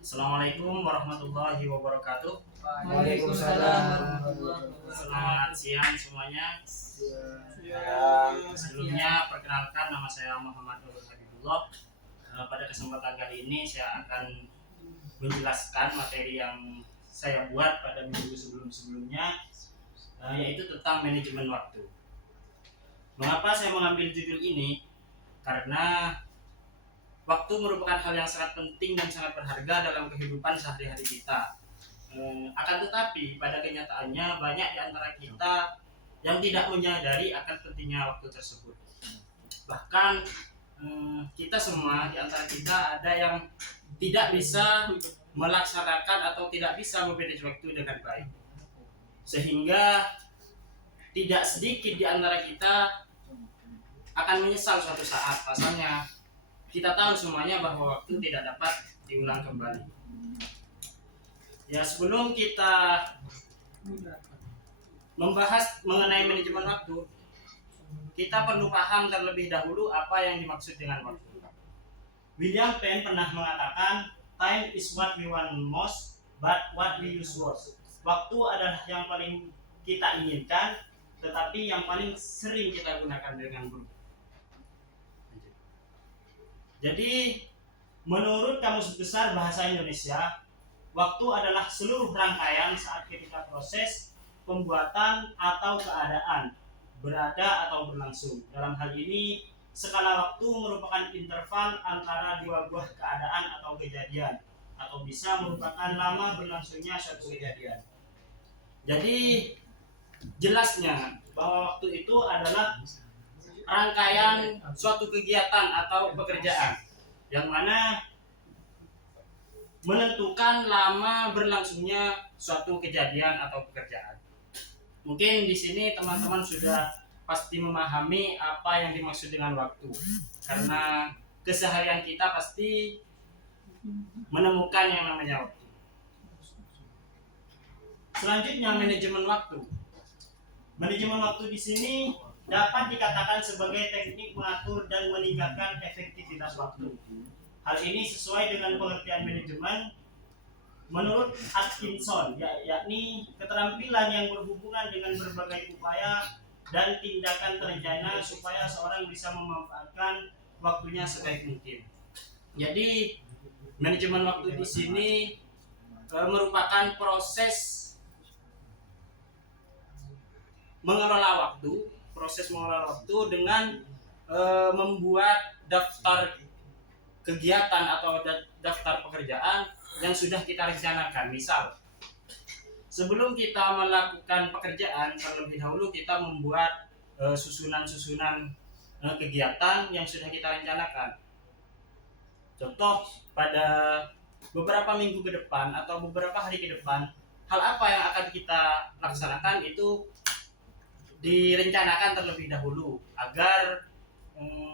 Assalamualaikum warahmatullahi wabarakatuh. Waalaikumsalam. Selamat siang semuanya. Sebelumnya perkenalkan, nama saya Muhammad Nurul Habibullah. Pada kesempatan kali ini saya akan menjelaskan materi yang saya buat pada minggu sebelumnya, yaitu tentang manajemen waktu. Mengapa saya mengambil judul ini? Karena waktu merupakan hal yang sangat penting dan sangat berharga dalam kehidupan sehari-hari kita. Akan tetapi pada kenyataannya banyak di antara kita yang tidak menyadari akan pentingnya waktu tersebut. Bahkan kita semua di antara kita ada yang tidak bisa melaksanakan atau tidak bisa memanage waktu dengan baik. Sehingga tidak sedikit di antara kita akan menyesal suatu saat. Pasalnya kita tahu semuanya bahwa waktu tidak dapat diulang kembali. Ya, sebelum kita membahas mengenai manajemen waktu, kita perlu paham terlebih dahulu apa yang dimaksud dengan waktu. William Penn pernah mengatakan, time is what we want most, but what we use worst. Waktu adalah yang paling kita inginkan, tetapi yang paling sering kita gunakan dengan buruk. Jadi, menurut Kamus Besar Bahasa Indonesia, waktu adalah seluruh rangkaian saat ketika proses, pembuatan, atau keadaan berada atau berlangsung. Dalam hal ini, skala waktu merupakan interval antara dua buah keadaan atau kejadian, atau bisa merupakan lama berlangsungnya suatu kejadian. Jadi, jelasnya bahwa waktu itu adalah rangkaian suatu kegiatan atau pekerjaan yang mana menentukan lama berlangsungnya suatu kejadian atau pekerjaan. Mungkin di sini teman-teman sudah pasti memahami apa yang dimaksud dengan waktu, karena keseharian kita pasti menemukan yang namanya waktu. Selanjutnya, manajemen waktu. Manajemen waktu di sini dapat dikatakan sebagai teknik mengatur dan meningkatkan efektivitas waktu. Hal ini sesuai dengan pengertian manajemen menurut Atkinson, yakni keterampilan yang berhubungan dengan berbagai upaya dan tindakan terencana supaya seorang bisa memanfaatkan waktunya sebaik mungkin. Jadi, manajemen waktu di sini merupakan proses mengelola waktu dengan membuat daftar kegiatan atau daftar pekerjaan yang sudah kita rencanakan. Misal, sebelum kita melakukan pekerjaan, terlebih dahulu kita membuat susunan kegiatan yang sudah kita rencanakan. Contoh, pada beberapa minggu ke depan atau beberapa hari ke depan, hal apa yang akan kita laksanakan itu direncanakan terlebih dahulu agar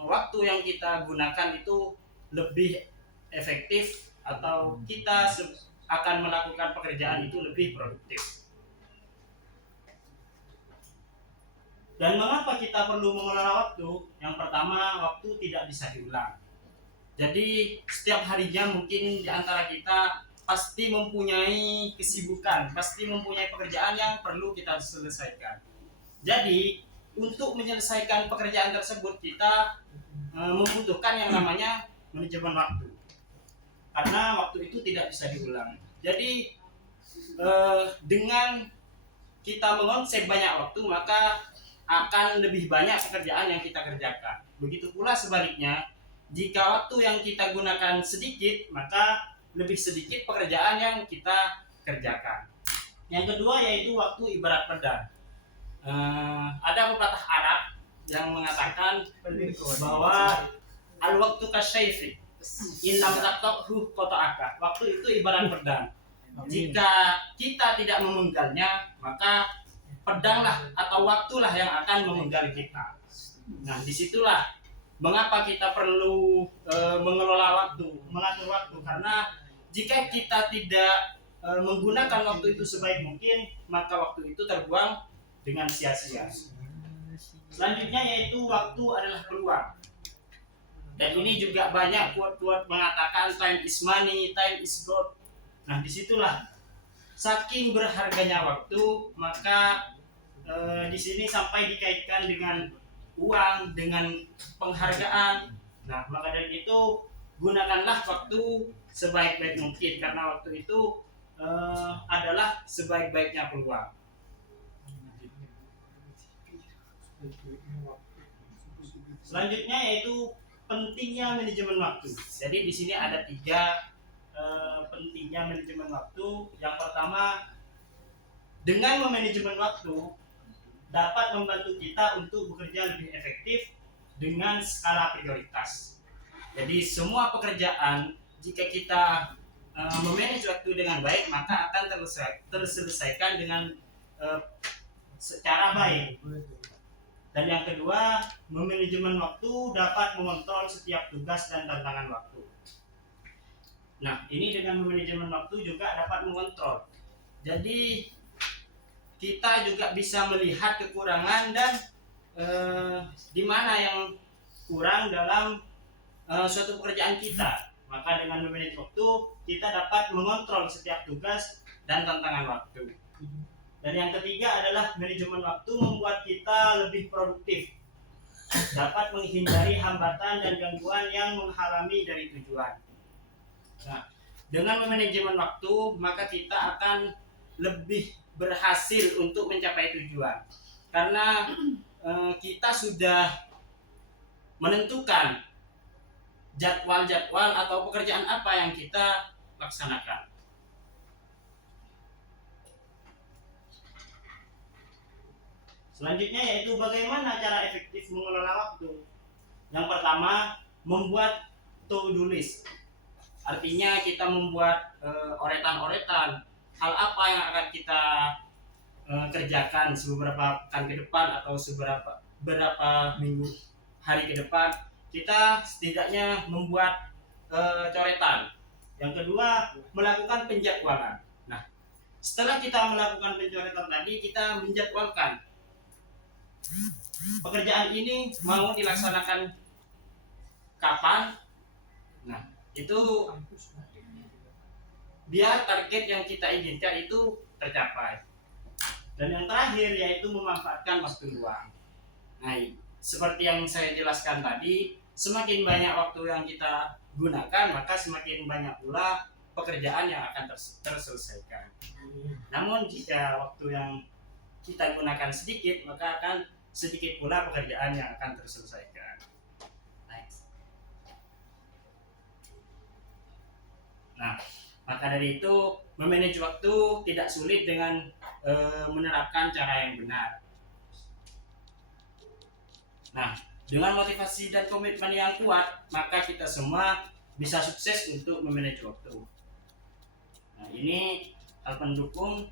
waktu yang kita gunakan itu lebih efektif atau kita akan melakukan pekerjaan itu lebih produktif. Dan mengapa kita perlu mengelola waktu? Yang pertama, waktu tidak bisa diulang. Jadi setiap harinya mungkin di antara kita pasti mempunyai kesibukan, pasti mempunyai pekerjaan yang perlu kita selesaikan. Jadi, untuk menyelesaikan pekerjaan tersebut kita membutuhkan yang namanya manajemen waktu. Karena waktu itu tidak bisa diulang. Jadi, dengan kita mengonsep banyak waktu, maka akan lebih banyak pekerjaan yang kita kerjakan. Begitu pula sebaliknya, jika waktu yang kita gunakan sedikit, maka lebih sedikit pekerjaan yang kita kerjakan. Yang kedua yaitu waktu ibarat pedang. Ada pepatah Arab yang mengatakan bahwa al-waktu kasyaifi in lam taqtahu qata'aka. Waktu itu ibarat pedang. Jika kita tidak memenggalnya, maka pedanglah atau waktulah yang akan memenggal kita. Nah, disitulah mengapa kita perlu mengelola waktu, mengatur waktu. Karena jika kita tidak menggunakan waktu itu sebaik mungkin, maka waktu itu terbuang dengan sia-sia. Selanjutnya yaitu waktu adalah peluang. Dan ini juga banyak quote-quote mengatakan time is money, time is gold. Nah, disitulah saking berharganya waktu, maka di sini sampai dikaitkan dengan uang, dengan penghargaan. Nah, maka dari itu gunakanlah waktu sebaik-baik mungkin, karena waktu itu adalah sebaik-baiknya peluang. Selanjutnya yaitu pentingnya manajemen waktu. Jadi di sini ada 3 pentingnya manajemen waktu. Yang pertama, dengan memanajemen waktu dapat membantu kita untuk bekerja lebih efektif dengan skala prioritas. Jadi semua pekerjaan jika kita memanage waktu dengan baik, maka akan terselesaikan dengan secara baik. Dan yang kedua, memanajemen waktu dapat mengontrol setiap tugas dan tantangan waktu. Nah, ini dengan memanajemen waktu juga dapat mengontrol. Jadi kita juga bisa melihat kekurangan dan di mana yang kurang dalam suatu pekerjaan kita. Maka dengan memanage waktu, kita dapat mengontrol setiap tugas dan tantangan waktu. Dan yang ketiga adalah manajemen waktu membuat kita lebih produktif, dapat menghindari hambatan dan gangguan yang menghalangi dari tujuan. Nah, dengan memanajemen waktu, maka kita akan lebih berhasil untuk mencapai tujuan, karena kita sudah menentukan jadwal-jadwal atau pekerjaan apa yang kita laksanakan. Selanjutnya yaitu bagaimana cara efektif mengelola waktu. Yang pertama, membuat to-do list. Artinya kita membuat oretan-oretan hal apa yang akan kita kerjakan beberapa pekan ke depan atau berapa minggu hari ke depan. Kita setidaknya membuat coretan. Yang kedua, melakukan penjadwalan. Nah, setelah kita melakukan pencoretan tadi, kita menjadwalkan pekerjaan ini mau dilaksanakan kapan. Nah, itu biar target yang kita inginkan itu tercapai. Dan yang terakhir yaitu memanfaatkan waktu luang. Nah, seperti yang saya jelaskan tadi, semakin banyak waktu yang kita gunakan, maka semakin banyak pula pekerjaan yang akan terselesaikan. Namun jika waktu yang kita gunakan sedikit, maka akan sedikit pula pekerjaan yang akan terselesaikan. Nah, maka dari itu memanage waktu tidak sulit dengan menerapkan cara yang benar. Nah, dengan motivasi dan komitmen yang kuat, maka kita semua bisa sukses untuk memanage waktu. Nah, ini hal pendukung.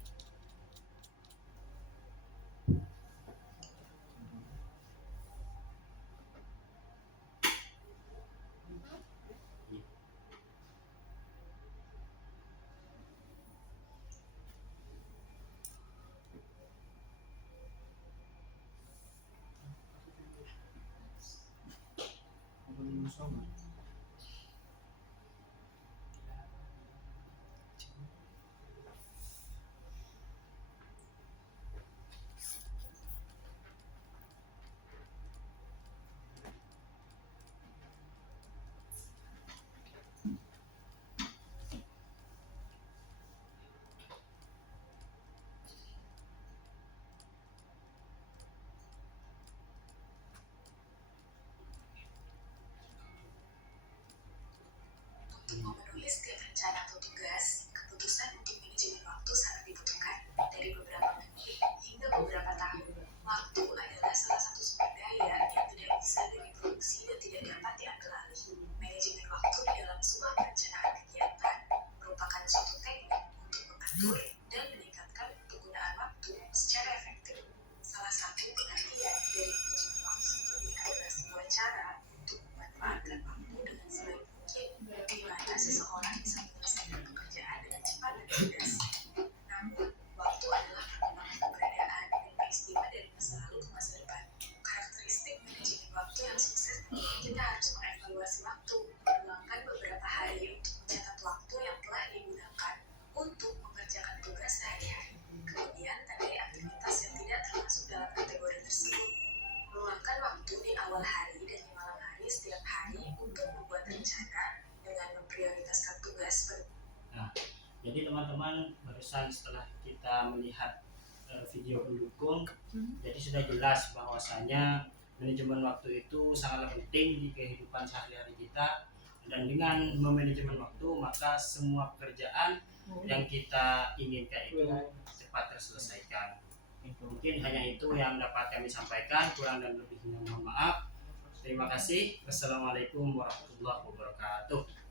Menulis rencana atau tugas, keputusan untuk manajemen waktu sangat dibutuhkan dari beberapa menit hingga beberapa tahun. Waktu adalah salah satu sumber daya yang tidak bisa diproduksi dan tidak dapat diambil alih. Manajemen waktu di dalam sebuah perencanaan kegiatan merupakan suatu teknik untuk mengatur dan meningkatkan penggunaan waktu secara efektif. Salah satu pengertian dari manajemen waktu sendiri adalah sebuah cara untuk memanfaatkan waktu dengan sebaik mungkin, di mana seseorang menuntaskan tugas pada Nah, jadi teman-teman barusan setelah kita melihat video pendukung, jadi sudah jelas bahwasanya manajemen waktu itu sangatlah penting di kehidupan sehari-hari kita, dan dengan memanajemen waktu maka semua pekerjaan yang kita inginkan itu cepat terselesaikan. Mungkin hanya itu yang dapat kami sampaikan, kurang dan lebihnya mohon maaf. Terima kasih. Wassalamualaikum warahmatullahi wabarakatuh.